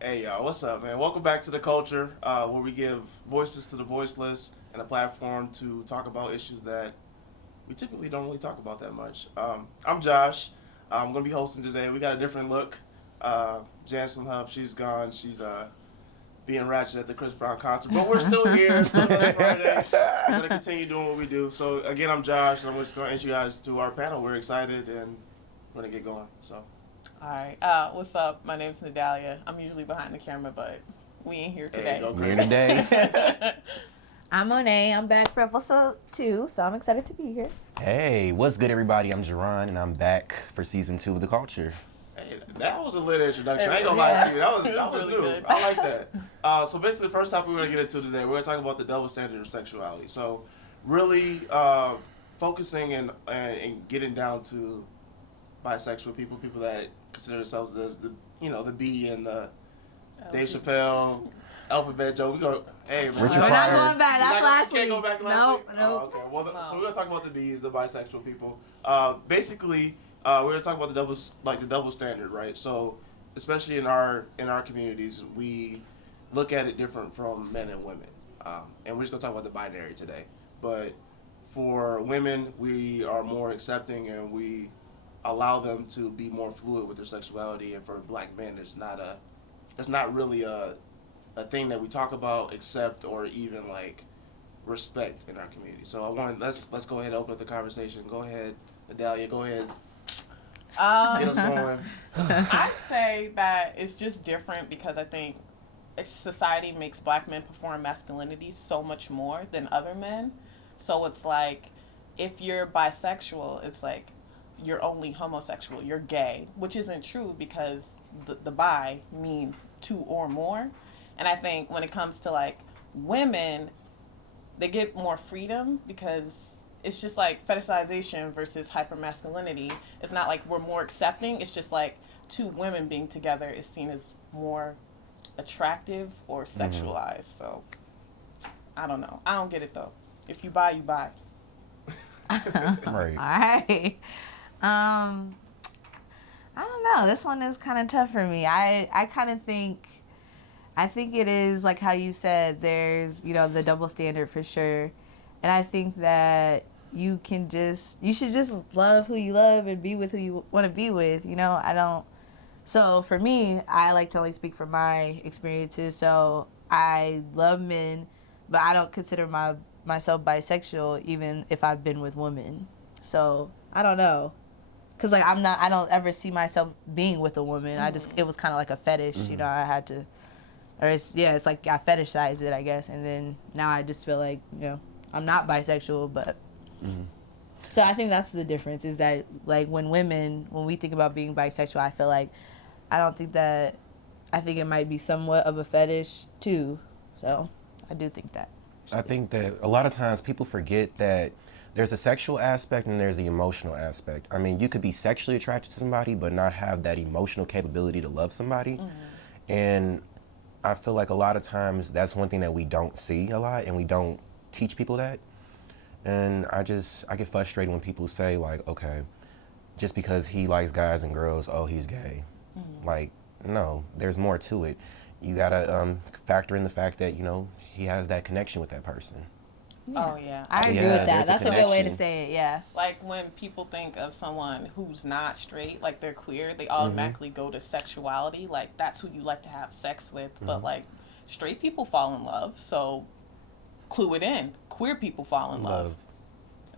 Hey y'all, what's up, man? Welcome back to the culture, where we give voices to the voiceless and a platform to talk about issues that we typically don't really talk about that much. I'm Josh. I'm gonna be hosting today. We got a different look. Jansen Hub, she's gone. She's being ratchet at the Chris Brown concert, but we're still here. Still another Friday. We're gonna continue doing what we do. So again, I'm Josh. And I'm just gonna introduce you guys to our panel. We're excited and we're gonna get going. So. All right. What's up? My name's Nadilyah. I'm usually behind the camera, but we ain't here today. Hey, We're here today. I'm Monae. I'm back for episode 2, so I'm excited to be here. Hey, what's good, everybody? I'm Jarron, and I'm back for season 2 of The Culture. Hey, that was a lit introduction. I ain't gonna lie to you. That was really new. good. I like that. So basically, the first topic we're gonna get into today, we're gonna talk about the double standard of sexuality. So really focusing and getting down to bisexual people that consider themselves as the B and the Dave Chappelle alphabet joke. We go, hey, man. Richard We're not Pryor. going back. That's last week. Can't go back to last week? Nope. Oh, okay. Well, so we're gonna talk about the B's, the bisexual people. Basically, we're gonna talk about the double standard, right? So, especially in our communities, we look at it different from men and women, and we're just gonna talk about the binary today. But for women, we are more accepting and we allow them to be more fluid with their sexuality. And for black men, it's not really a thing that we talk about, accept, or even like respect in our community. So let's go ahead and open up the conversation. Go ahead, Nadilyah, go ahead. Get us going. I'd say that it's just different because I think society makes black men perform masculinity so much more than other men. So it's like, if you're bisexual, it's like you're only homosexual, you're gay, which isn't true because the bi means 2 or more. And I think when it comes to like women, they get more freedom because it's just like fetishization versus hypermasculinity. It's not like we're more accepting. It's just like 2 women being together is seen as more attractive or sexualized. So I don't know. I don't get it though. If you buy, you buy. Right. All right. I don't know. This one is kind of tough for me. I kind of think it is like how you said, there's, the double standard for sure. And I think that you should just love who you love and be with who you want to be with, So for me, I like to only speak from my experiences. So I love men, but I don't consider myself bisexual even if I've been with women. So I don't know. Cause like I don't ever see myself being with a woman. It was kind of like a fetish, I had to, it's like I fetishize it, I guess. And then now I just feel like, I'm not bisexual, but. So I think that's the difference is that like when we think about being bisexual, I feel like, I think it might be somewhat of a fetish too. So I do think that. I think that a lot of times people forget that there's a sexual aspect and there's the emotional aspect. I mean, you could be sexually attracted to somebody but not have that emotional capability to love somebody. And I feel like a lot of times that's one thing that we don't see a lot and we don't teach people that. And I get frustrated when people say like, okay, just because he likes guys and girls, oh, he's gay. Like, no, there's more to it. You gotta factor in the fact that, he has that connection with that person. Oh, yeah. I agree with that. That's a good way to say it, yeah. Like, when people think of someone who's not straight, like they're queer, they automatically go to sexuality. Like, that's who you like to have sex with. But, like, straight people fall in love. So, clue it in. Queer people fall in love.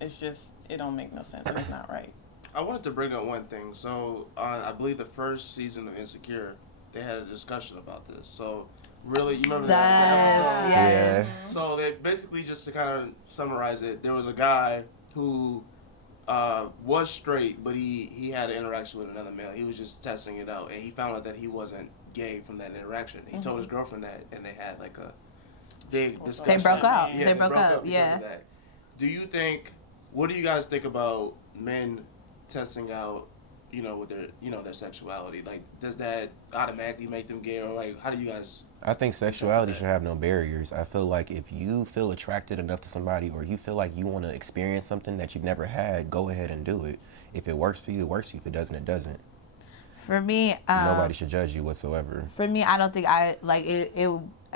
It's just, it don't make no sense. It's not right. I wanted to bring up one thing. So, on, I believe, the first season of Insecure, they had a discussion about this. So, really, you remember that episode? Yes. Yeah. So they basically, just to kind of summarize it, there was a guy who was straight, but he had an interaction with another male. He was just testing it out, and he found out that he wasn't gay from that interaction. He told his girlfriend that, and they had like a big discussion. They broke up. Yeah, They broke up. because Yeah. of that. What do you guys think about men testing out, with their sexuality? Like, does that automatically make them gay, or like, how do you guys? I think sexuality should have no barriers. I feel like if you feel attracted enough to somebody or you feel like you want to experience something that you've never had, go ahead and do it. If it works for you, it works for you. If it doesn't, it doesn't. For me, Nobody should judge you whatsoever. For me, I don't think I like it.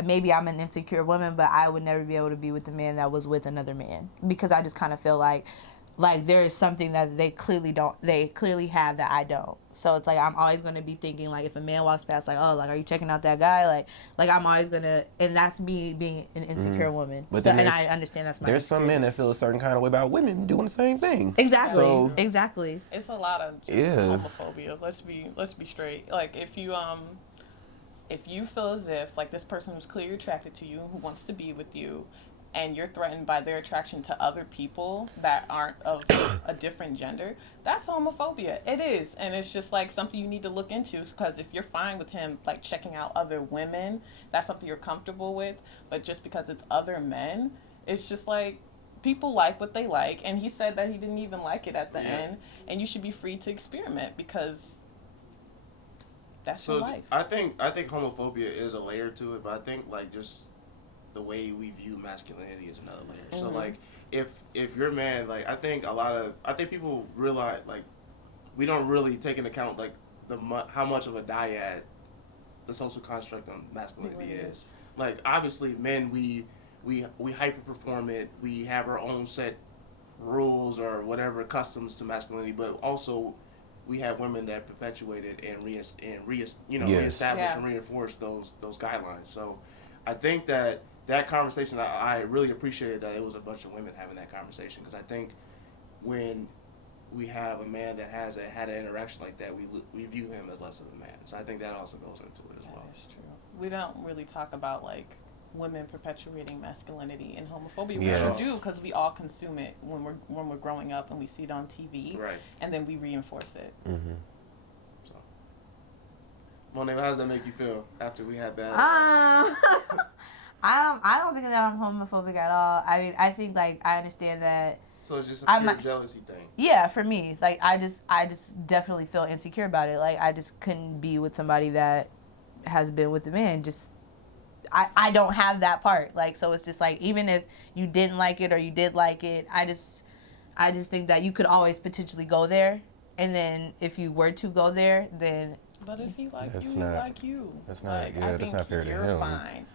Maybe I'm an insecure woman, but I would never be able to be with a man that was with another man, because I just kind of feel like there is something that they clearly have that I don't. So it's like I'm always going to be thinking, like, if a man walks past, like, oh, like, are you checking out that guy? Like I'm always going to, and that's me being an insecure woman. But so, then and I understand that's my There's some men that feel a certain kind of way about women doing the same thing. Exactly. So, exactly. It's a lot of just homophobia. Let's be straight. Like, if you feel as if, like, this person who's clearly attracted to you, who wants to be with you, and you're threatened by their attraction to other people that aren't of a different gender, that's homophobia. It is. And it's just, like, something you need to look into, because if you're fine with him, like, checking out other women, that's something you're comfortable with. But just because it's other men, it's just, like, people like what they like. And he said that he didn't even like it at the end. And you should be free to experiment, because that's your life. I think homophobia is a layer to it, but I think, like, just the way we view masculinity is another layer. So, like, if you're a man, like, I think people realize, like, we don't really take into account, like, how much of a dyad the social construct on masculinity is. Like, obviously, men, we hyper perform it. We have our own set rules or whatever customs to masculinity, but also we have women that perpetuate it and reestablish and reinforce those guidelines. So I think that conversation, I really appreciated that it was a bunch of women having that conversation, because I think when we have a man that had an interaction like that, we view him as less of a man. So I think that also goes into it as well. That's true. We don't really talk about, like, women perpetuating masculinity and homophobia. Yes. We should do, because we all consume it when we're growing up and we see it on TV, Right. and then we reinforce it. Mm-hmm. So, Monae, how does that make you feel after we had that? I don't think that I'm homophobic at all. I mean, I think, like, I understand that. So it's just a pure jealousy thing. Yeah, for me, like, I just definitely feel insecure about it. Like, I just couldn't be with somebody that has been with a man. Just, I don't have that part. Like, so it's just like, even if you didn't like it or you did like it, I just think that you could always potentially go there, and then if you were to go there, then. But if he likes you, he like you. That's not. Like, that's not fair to him. You're fine.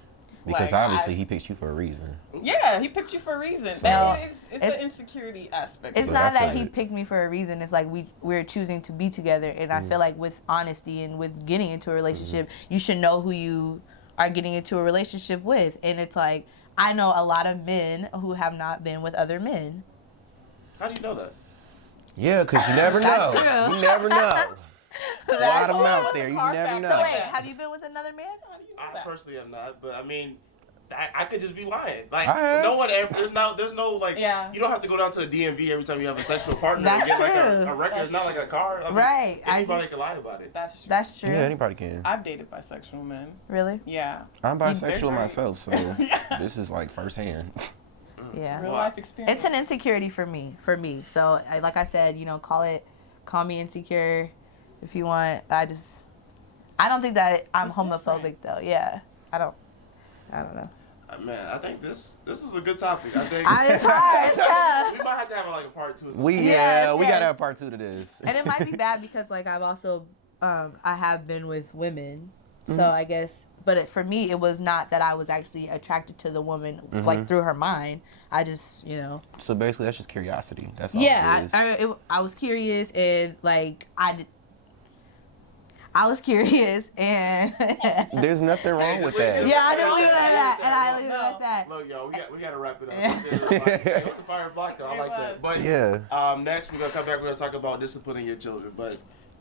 Because like, obviously he picked you for a reason. Yeah, he picked you for a reason. So, it's an insecurity aspect. It's not that he picked me for a reason. It's like we're choosing to be together, and I feel like with honesty and with getting into a relationship, you should know who you are getting into a relationship with. And it's like, I know a lot of men who have not been with other men. How do you know that? Yeah, because you never know. That's true. You never know. There's a lot of them out there. You Car never facts. know. So wait, have you been with another man? How do you know I that? personally am not, but I mean, I could just be lying. Like, I have. no one ever. There's no like. Yeah. You don't have to go down to the DMV every time you have a sexual partner That's and get like true. a record. It's not like a car. I mean, Right. Anybody can lie about it. That's true. That's true. Yeah, anybody can. I've dated bisexual men. Really? Yeah. I'm They're bisexual great. myself, so this is like firsthand. Yeah. Real life experience. It's an insecurity for me. So, like I said, call me insecure if you want. I don't think that I'm It's homophobic different. though. Yeah. I don't know. Man, I think this is a good topic. I think It's hard. It's tough. we might have to have like a part 2 or something. We Yes, gotta yes. have part 2 to this. And it might be bad because, like, I've also, I have been with women. So I guess, but for me, it was not that I was actually attracted to the woman, like, through her mind. I just, So basically, that's just curiosity. That's all Yeah, it is. I was curious, and, like, I was curious, and There's nothing wrong with that. yeah, I just leave it at that, and I leave it at that. Look, y'all, we got to wrap it up. It was a fire block, though. I like that. But Yeah. next, we're going to come back. We're going to talk about disciplining your children. But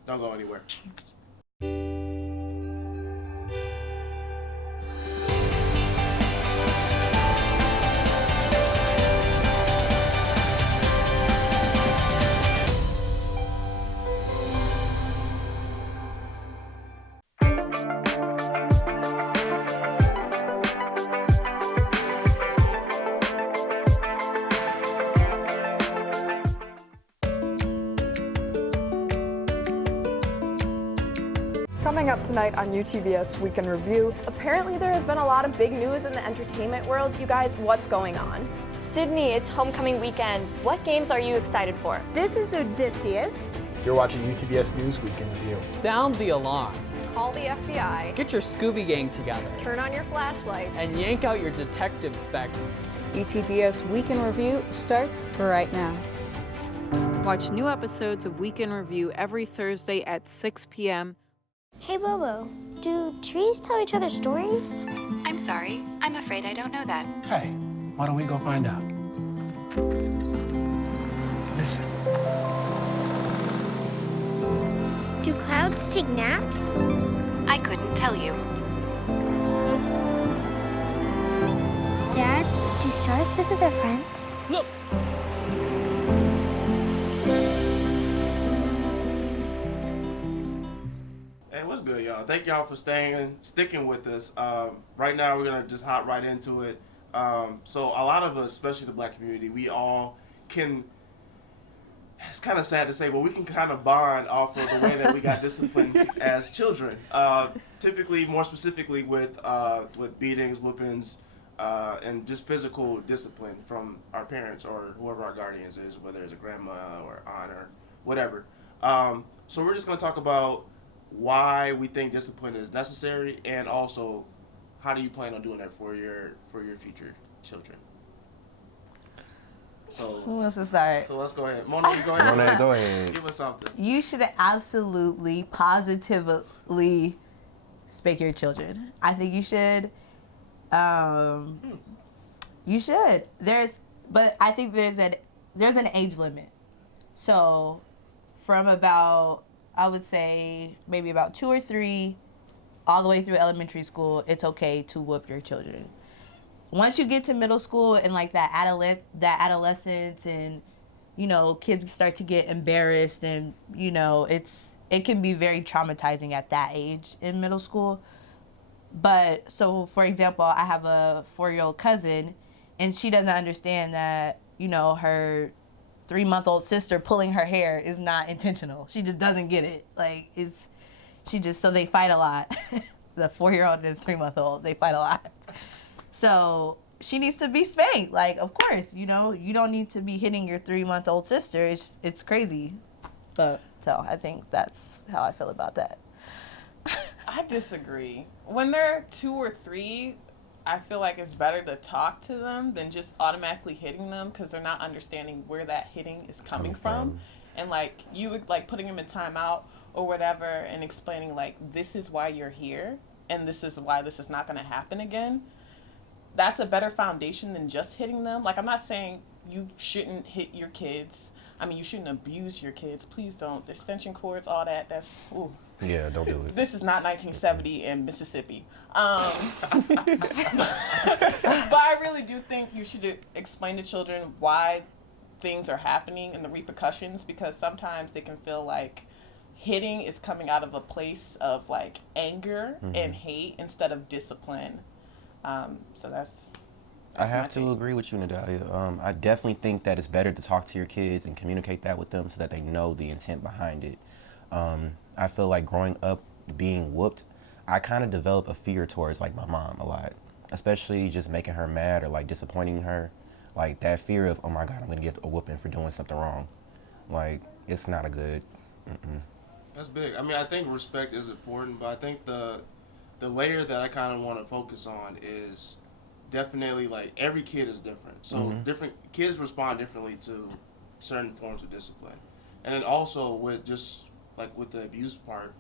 don't go anywhere. Coming up tonight on UTVS Weekend Review, apparently there has been a lot of big news in the entertainment world. You guys, what's going on? Sydney, it's homecoming weekend. What games are you excited for? This is Odysseus. You're watching UTVS News Week in Review. Sound the alarm. Call the FBI. Get your Scooby Gang together. Turn on your flashlight. And yank out your detective specs. UTVS Week in Review starts right now. Watch new episodes of Week in Review every Thursday at 6 p.m. Hey Bobo, do trees tell each other stories? I'm sorry, I'm afraid I don't know that. Hey, why don't we go find out? Listen. Do clouds take naps? I couldn't tell you. Dad, do stars visit their friends? Look! Hey, what's good, y'all? Thank y'all for sticking with us. Right now, we're gonna just hop right into it. So a lot of us, especially the Black community, we all can. It's kind of sad to say, but we can kind of bond off of the way that we got disciplined as children. Typically, more specifically, with beatings, whoopings, and just physical discipline from our parents or whoever our guardians is, whether it's a grandma or aunt or whatever. So we're just going to talk about why we think discipline is necessary, and also how do you plan on doing that for your future children. So Who wants to start? So let's go ahead. Monae, go ahead. Monae, go ahead. Give us something. You should absolutely, positively spank your children. I think you should. You should. But I think there's an age limit. So, from about, I would say maybe about 2 or 3, all the way through elementary school, it's okay to whoop your children. Once you get to middle school and like that adolescence, and kids start to get embarrassed, and it can be very traumatizing at that age in middle school. But so, for example, I have a 4-year-old cousin, and she doesn't understand that her 3-month-old sister pulling her hair is not intentional. She just doesn't get it. So they fight a lot. The 4-year-old and the 3-month-old, they fight a lot. So she needs to be spanked. Of course, you don't need to be hitting your 3-month-old sister. It's crazy. So I think that's how I feel about that. I disagree. When they're 2 or 3, I feel like it's better to talk to them than just automatically hitting them, because they're not understanding where that hitting is coming from. And you would putting them in timeout or whatever and explaining this is why you're here and this is why this is not going to happen again. That's a better foundation than just hitting them. I'm not saying you shouldn't hit your kids. I mean, you shouldn't abuse your kids. Please don't. The extension cords, all that, that's, ooh. Yeah, don't do it. This is not 1970 in Mississippi. But I really do think you should explain to children why things are happening and the repercussions, because sometimes they can feel like hitting is coming out of a place of anger and hate instead of discipline. So that's I have to agree with you, Nadilyah. I definitely think that it's better to talk to your kids and communicate that with them so that they know the intent behind it. I feel like growing up being whooped, I kind of developed a fear towards my mom a lot, especially just making her mad or disappointing her. That fear of, oh my God, I'm going to get a whooping for doing something wrong. It's not a good. That's big. I mean, I think respect is important, but I think the layer that I kind of want to focus on is definitely every kid is different. So different kids respond differently to certain forms of discipline. And then also with just with the abuse part,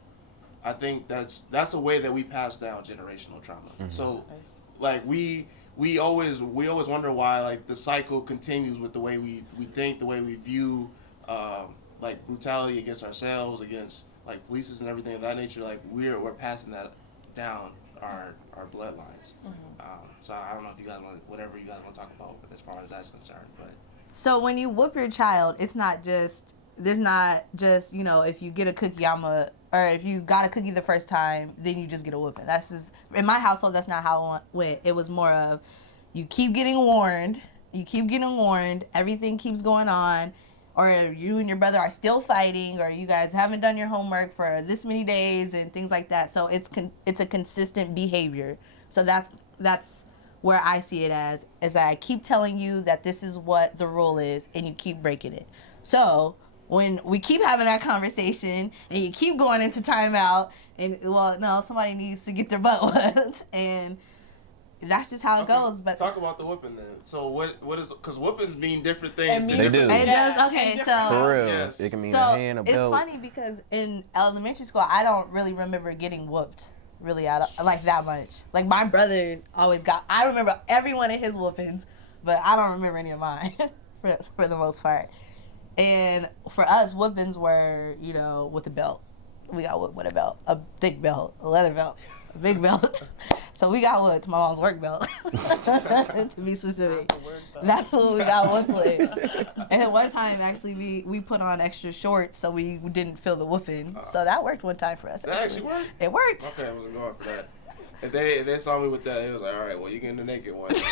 I think that's a way that we pass down generational trauma. So we always wonder why the cycle continues with the way we think, the way we view brutality against ourselves, against police and everything of that nature. We're passing that down our bloodlines. So I don't know if you guys want whatever you guys want to talk about as far as that's concerned. But so when you whoop your child, there's not just if you get a cookie, or if you got a cookie the first time, then you just get a whooping. That's just, in my household, that's not how it went. It was more of, you keep getting warned, everything keeps going on, or you and your brother are still fighting, or you guys haven't done your homework for this many days and things like that. So it's a consistent behavior. So that's where I see it as I keep telling you that this is what the rule is, and you keep breaking it. So when we keep having that conversation and you keep going into timeout and, well, no, somebody needs to get their butt whooped. And that's just how it goes. But talk about the whooping then. So what is, because whoopings mean different things. They do. It does. Okay, so for real, Yes. it can mean so a hand, a belt. it's funny because in elementary school, I don't really remember getting whooped really like that much. Like my brother always got. I remember every one of his whoopings, but I don't remember any of mine for the most part. And for us, whoopings were, you know, with a belt. We got whooped with a belt, a thick belt, a leather belt, a big belt. So we got whooped, my mom's work belt, to be specific. That's what we got whooped with. And at one time, actually, we put on extra shorts so we didn't feel the whooping. So that worked one time for us. That actually worked? It worked. Okay, I wasn't going for that. If they saw me with that, it was like, all right, well, you're getting the naked one. That's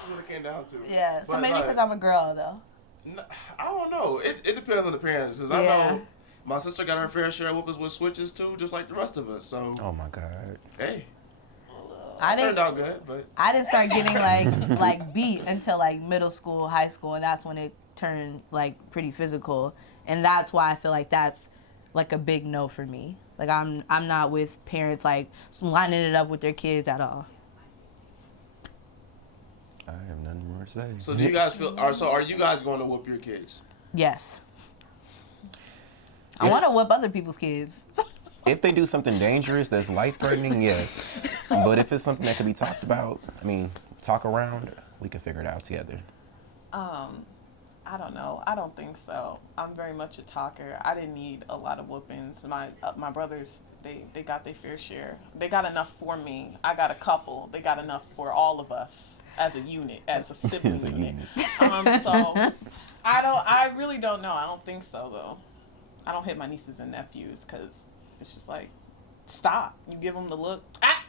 what it came down to. Yeah, so But, maybe like, because I'm a girl, though. I don't know. It depends on the parents. Because I know my sister got her fair share of whoopings with switches, too, just like the rest of us. So, Oh my God. hey. I It turned out good, but I didn't start getting like beat until like middle school, high school, and that's when it turned like pretty physical. And that's why I feel like that's like a big no for me. Like I'm not with parents like lining it up with their kids at all. I have nothing more to say. so do you guys are you guys going to whoop your kids? Yes. I want to whip other people's kids. If they do something dangerous that's life-threatening, yes. But if it's something that can be talked about, talk around, we can figure it out together. I don't know. I don't think so. I'm very much a talker. I didn't need a lot of whoopings. My brothers, they got their fair share. They got enough for me. I got a couple. They got enough for all of us as a unit, as a sibling As a unit. unit. So I really don't know. I don't think so though. I don't hit my nieces and nephews because it's just like, stop. You give them the look. Ah!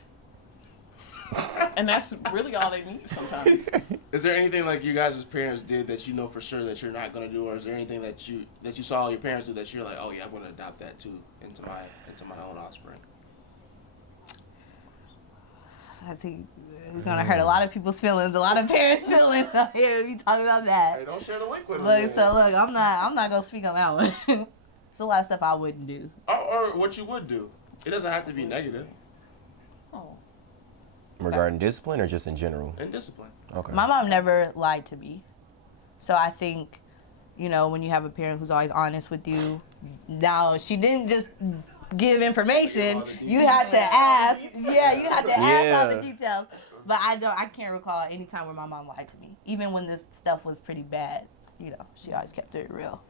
And that's really all they need sometimes. Is there anything like you guys as parents did that you know for sure that you're not going to do, or is there anything that you saw your parents do that you're like, oh yeah, I'm going to adopt that too into my own offspring? I think we're gonna hurt a lot of people's feelings, a lot of parents' feelings out here if you talk about that. Hey, don't share the link with them. Look, I'm not gonna speak on that one. It's a lot of stuff I wouldn't do. Or what you would do. It doesn't have to be negative. Oh. Regarding discipline or just in general? In discipline. Okay. My mom never lied to me. So I think, when you have a parent who's always honest with you, now she didn't just give information. You had to ask. Yeah, you had to ask all the details. But I can't recall any time where my mom lied to me. Even when this stuff was pretty bad, she always kept it real.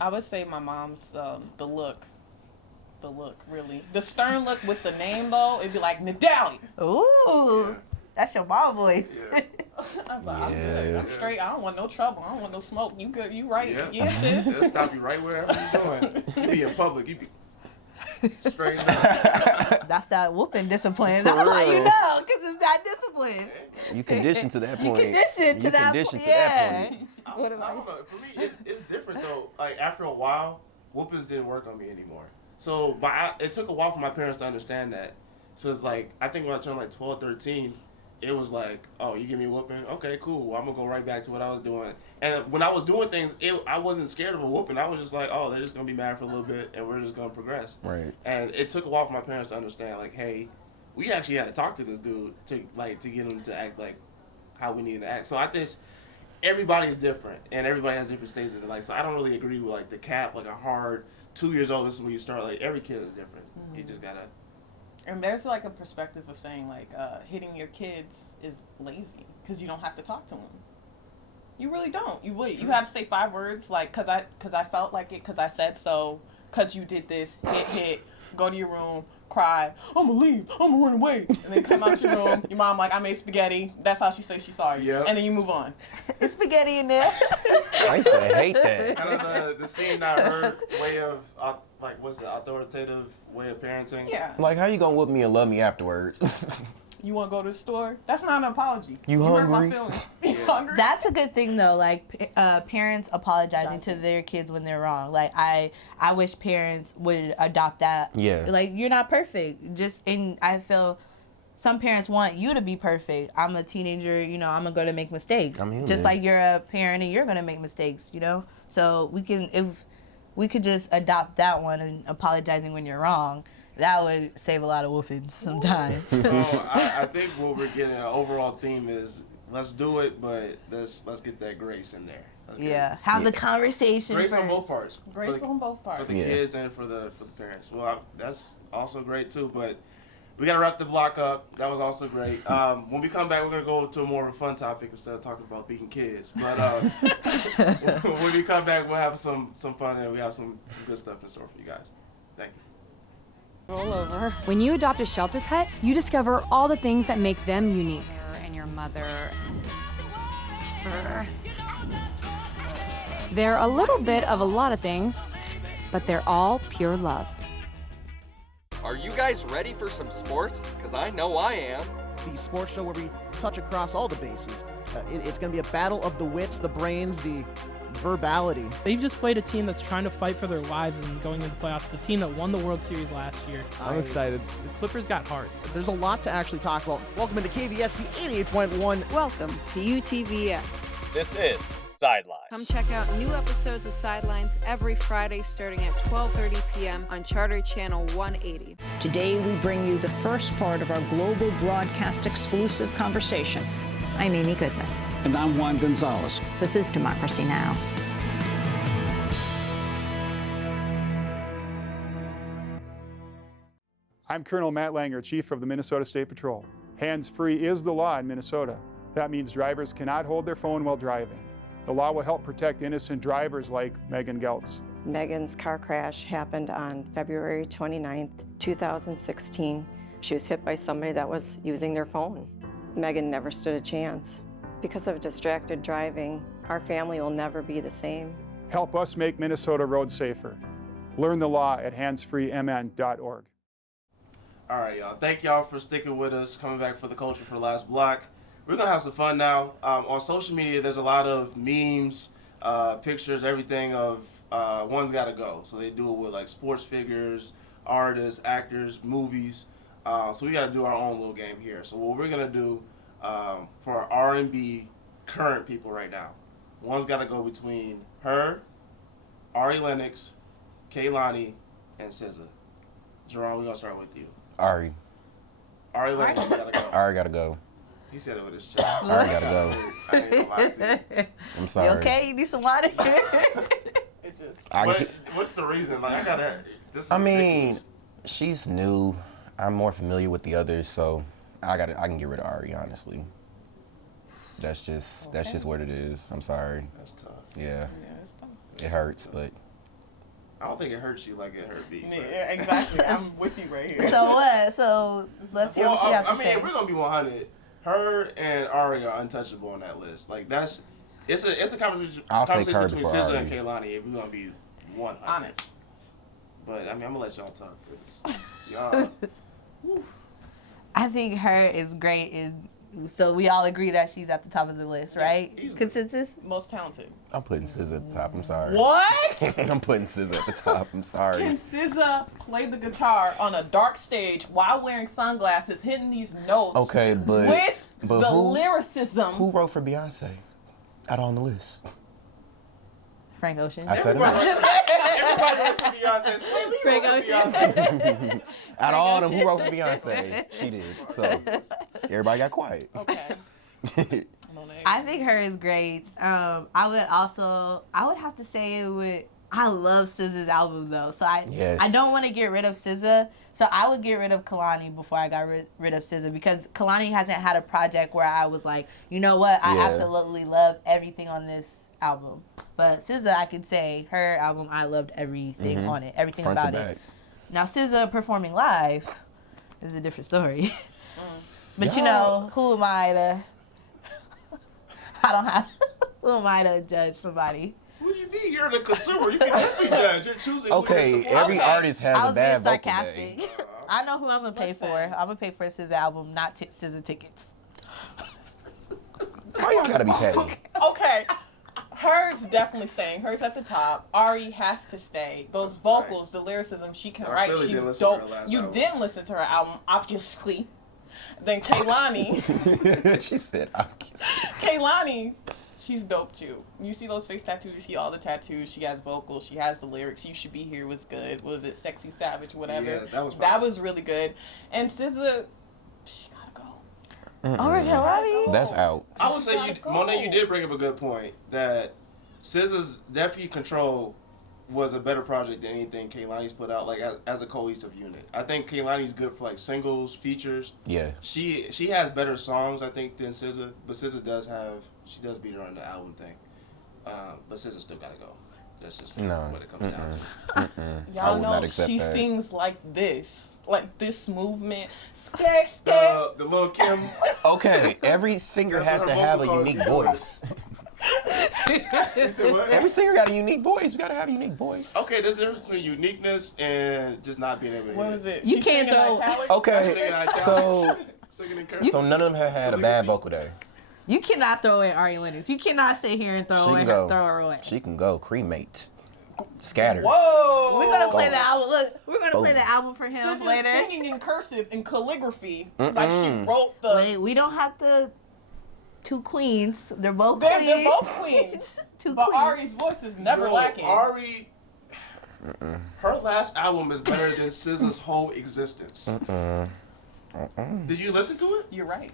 I would say my mom's the look, really. The stern look with the name, though, it'd be like, Nadilyah. Ooh, that's your mom voice. Yeah. I'm straight. I don't want no trouble. I don't want no smoke. You good? You right? Yeah. Yes, sis. They'll stop you right wherever you're going. You be in public. You be straight up. That's that whooping discipline. For That's why you real. know, because it's that discipline. You conditioned to that point. You conditioned to that point. Yeah. I don't know. For me, it's different though. Like after a while, whoopings didn't work on me anymore. So, it took a while for my parents to understand that. So it's like, I think when I turned like 12, 13, it was like, oh, you give me a whooping? Okay, cool. Well, I'm going to go right back to what I was doing. And when I was doing things, I wasn't scared of a whooping. I was just like, oh, they're just going to be mad for a little bit, and we're just going to progress. Right. And it took a while for my parents to understand, like, hey, we actually had to talk to this dude to get him to act like how we need to act. So I think everybody is different, and everybody has different stages of their life. So I don't really agree with, like, the cap, like a hard 2 years old, this is when you start. Like, every kid is different. Mm-hmm. You just got to... And there's like a perspective of saying like hitting your kids is lazy because you don't have to talk to them. You really don't. You have to say 5 words like cause I felt like it, cause I said so, cause you did this, hit, go to your room, cry, I'm gonna leave, I'm gonna run away, and then come out your room. Your mom like, I made spaghetti. That's how she says she's sorry. Yep. And then you move on. It's spaghetti in there. I used to hate that. Kind of the scene I heard way of like what's the authoritative way of parenting? Yeah. Like, how you gonna whoop me and love me afterwards? You want to go to the store? That's not an apology. You hurt hungry? my feelings. You hungry? That's a good thing though, like parents apologizing to their kids when they're wrong. Like I wish parents would adopt that. Yeah. Like you're not perfect. And I feel some parents want you to be perfect. I'm a teenager, you know, I'm going to make mistakes. I'm human. Just like you're a parent and you're going to make mistakes, you know? So if we could just adopt that one and apologizing when you're wrong, that would save a lot of whoopings sometimes. So I think what we're getting, an overall theme is let's do it, but let's get that grace in there. Have the conversation grace first. on both parts. Grace on both parts. For the kids and for the parents. Well, that's also great too, but we got to wrap the block up. That was also great. When we come back, we're going to go to a more of a fun topic instead of talking about beating kids. But when we come back, we'll have some fun and we have some good stuff in store for you guys. Thank you. Roll over. When you adopt a shelter pet, you discover all the things that make them unique. And your mother. They're a little bit of a lot of things, but they're all pure love. Are you guys ready for some sports? Because I know I am. The sports show where we touch across all the bases. It's going to be a battle of the wits, the brains, the verbality. They've just played a team that's trying to fight for their lives and going into the playoffs. The team that won the World Series last year. I'm excited. The Clippers got heart. There's a lot to actually talk about. Welcome into KVSC 88.1. Welcome to UTVS. This is Sidelines. Come check out new episodes of Sidelines every Friday starting at 12:30 p.m. on Charter Channel 180. Today we bring you the first part of our global broadcast exclusive conversation. I'm Amy Goodman. And I'm Juan Gonzalez. This is Democracy Now! I'm Colonel Matt Langer, Chief of the Minnesota State Patrol. Hands-free is the law in Minnesota. That means drivers cannot hold their phone while driving. The law will help protect innocent drivers like Megan Geltz. Megan's car crash happened on February 29th, 2016. She was hit by somebody that was using their phone. Megan never stood a chance. Because of distracted driving, our family will never be the same. Help us make Minnesota roads safer. Learn the law at handsfreemn.org. All right, y'all. Thank y'all for sticking with us, coming back for the Culture for the Last Block. We're going to have some fun now. On social media, there's a lot of memes, pictures, everything of One's Gotta Go. So they do it with like sports figures, artists, actors, movies. So we got to do our own little game here. So what we're going to do for R&B current people right now, One's Gotta Go between her, Ari Lennox, Kehlani, and SZA. Jarron, we're going to start with you. Ari. Ari Lennox, you gotta go. Ari gotta go. He said it with his chest. Ari gotta go. I ain't gonna lie to you. I'm sorry. You okay? You need some water? What's the reason? Like, this is I mean, ridiculous. she's new. I'm more familiar with the others, so I can get rid of Ari, honestly. That's just what it is. I'm sorry. That's tough. Yeah. It's tough. It hurts, but I don't think it hurts you like it hurt me. Yeah, exactly. I'm with you right here. So what? So let's hear what you have to say. I mean, if we're gonna be 100, her and Ari are untouchable on that list. Like it's a conversation between SZA and Kehlani if we're gonna be 100. Honest. But I mean, I'm gonna let y'all talk for this. Y'all. I think her is great, and so we all agree that she's at the top of the list, right? Consensus? Most talented. I'm putting SZA at the top. I'm sorry. What? I'm putting SZA at the top. I'm sorry. Can SZA play the guitar on a dark stage while wearing sunglasses, hitting these notes? Okay, but the lyricism. Who wrote for Beyonce? Out on the list. Frank Ocean. I said it. Everybody wrote for Beyonce. Frank Ocean. Out of all of them, who wrote for Beyonce? She did. So everybody got quiet. Okay. I think her is great. I would have to say it would. I love SZA's album though, so I don't want to get rid of SZA. So I would get rid of Kehlani before I got rid of SZA, because Kehlani hasn't had a project where I was like, you know what, I absolutely love everything on this album. But SZA, I could say her album, I loved everything on it, everything Front about to it. back. Now SZA performing live is a different story. But you know, who am I to? Who am I to judge somebody? What do you mean? You're the consumer. You can definitely judge. You're choosing. Okay, every artist has a bad vocal day. I was being sarcastic. I know who I'm gonna pay for. I'm gonna pay for a SZA album, not SZA tickets. Why y'all gotta be petty? Okay. Hers definitely staying. Hers at the top. Ari has to stay. Those vocals, the lyricism she can write, she's dope. You didn't listen to her album, obviously. Then Kaylani. She said, I'm kissing. Kaylani, she's dope too. You see those face tattoos, you see all the tattoos. She has vocals, she has the lyrics. You Should Be Here was good. Was it Sexy Savage, whatever? Yeah, that was really good. And SZA, she gotta go. Kaylani? That's out. I would say, Monae, you did bring up a good point that SZA's Definitely Control was a better project than anything Kaylani's put out, like as a cohesive unit. I think Kaylani's good for like singles, features. Yeah. She has better songs, I think, than SZA, but SZA does beat her on the album thing. But SZA still gotta go. That's just what it comes down to. Y'all know she sings like this movement. Skirt. The Lil' Kim. Okay, every singer has to have a unique voice. Every singer got a unique voice. We gotta have a unique voice. Okay, there's a difference between uniqueness and just not being able to. What is it? You can't throw. Okay, so none of them have had a bad vocal day. You cannot throw in Ari Lennox. You cannot sit here and throw her away. She can go. Cremate. Scattered. Whoa! We're gonna play the album. Look, we're gonna play the album for him later. Singing in cursive in calligraphy, like she wrote the. Wait, we don't have to. Two queens. They're both queens. They're both queens. But queens. Ari's voice is never lacking. Ari, her last album is better than SZA's whole existence. Did you listen to it? You're right.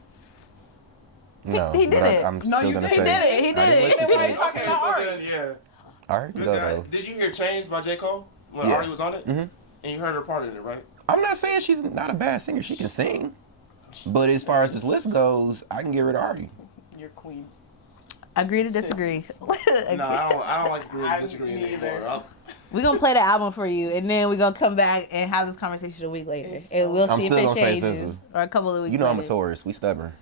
No, he did it. I'm still gonna say he did it. He did it. Okay, so then, yeah. Alright, go though. Did you hear Change by J. Cole when Ari was on it? And you heard her part in it, right? I'm not saying she's not a bad singer. She can sing. But as far as this list goes, I can give her to Ari. You're queen. Agree to disagree. No, I don't like agree to disagree anymore. We're going to play the album for you, and then we're going to come back and have this conversation a week later. And we'll see if it changes. Or a couple of weeks later. You know I'm a Taurus. We stubborn.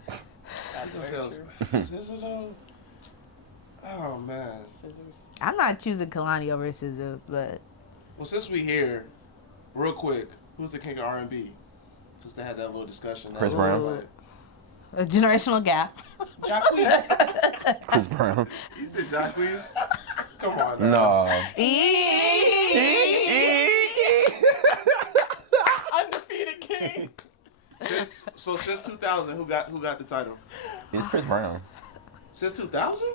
SZA though? Oh, man. I'm not choosing Kalani over SZA, but... Well, since we here, real quick, who's the king of R&B? Since they had that little discussion. Chris Brown. A generational gap. Jacquees. Chris Brown. You said Jacquees? Come on, man. No. Undefeated king. Since 2000, who got the title? It's Chris Brown. Since 2000?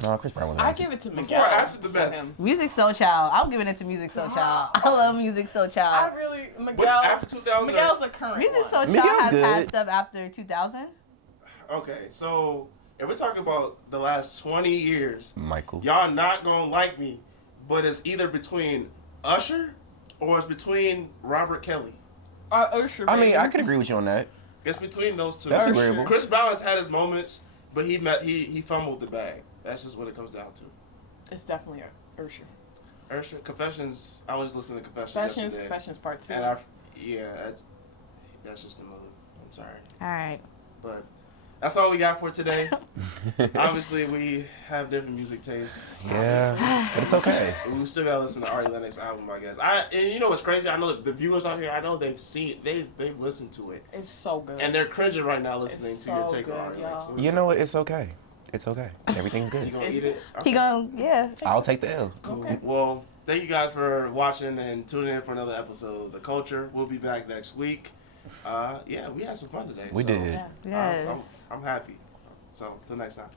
No, Chris Brown was. I give it to Miguel. Before or after the bet? Music Soul Child. I'm giving it to Music Soul Child. I love Music Soul Child. I really Miguel. After 2000, Miguel's a current. Music Soul one. Child has had stuff after 2000. Okay, so if we're talking about the last 20 years, Michael, y'all not gonna like me, but it's either between Usher or it's between Robert Kelly. Usher. I mean, I could agree with you on that. It's between those two. That's agreeable. Chris Brown has had his moments, but he fumbled the bag. That's just what it comes down to. It's definitely Usher. Usher, Confessions. I was listening to Confessions. Confessions Part 2. And that's just the mood. I'm sorry. All right. But that's all we got for today. Obviously, we have different music tastes. Yeah, but it's okay. We still gotta listen to Ari Lennox album, I guess. And you know what's crazy? I know the viewers out here. I know they've listened to it. It's so good. And they're cringing right now listening to your take on Ari Lennox. You know what? It's okay. It's okay. Everything's good. You gonna eat it? Okay. He gonna, yeah. I'll take the L. Cool. Okay. Well, thank you guys for watching and tuning in for another episode of The Culture. We'll be back next week. Yeah, we had some fun today. We did. Yeah. Yes. I'm happy. So, till next time.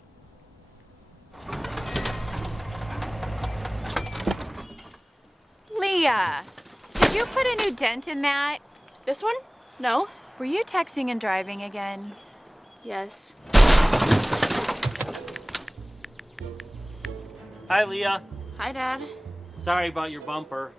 Leah, did you put a new dent in that? This one? No. Were you texting and driving again? Yes. Hi, Leah. Hi, Dad. Sorry about your bumper.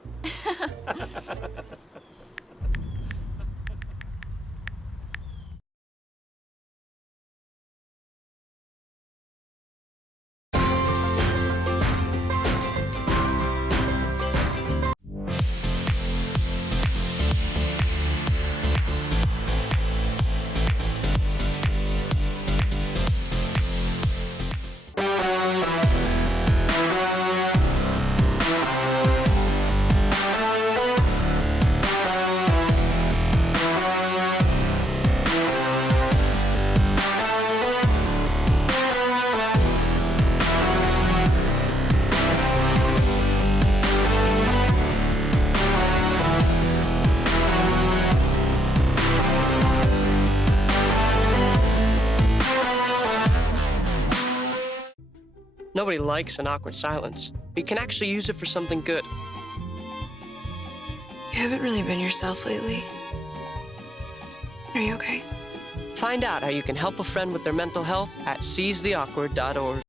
Nobody likes an awkward silence, but you can actually use it for something good. You haven't really been yourself lately. Are you okay? Find out how you can help a friend with their mental health at seizetheawkward.org.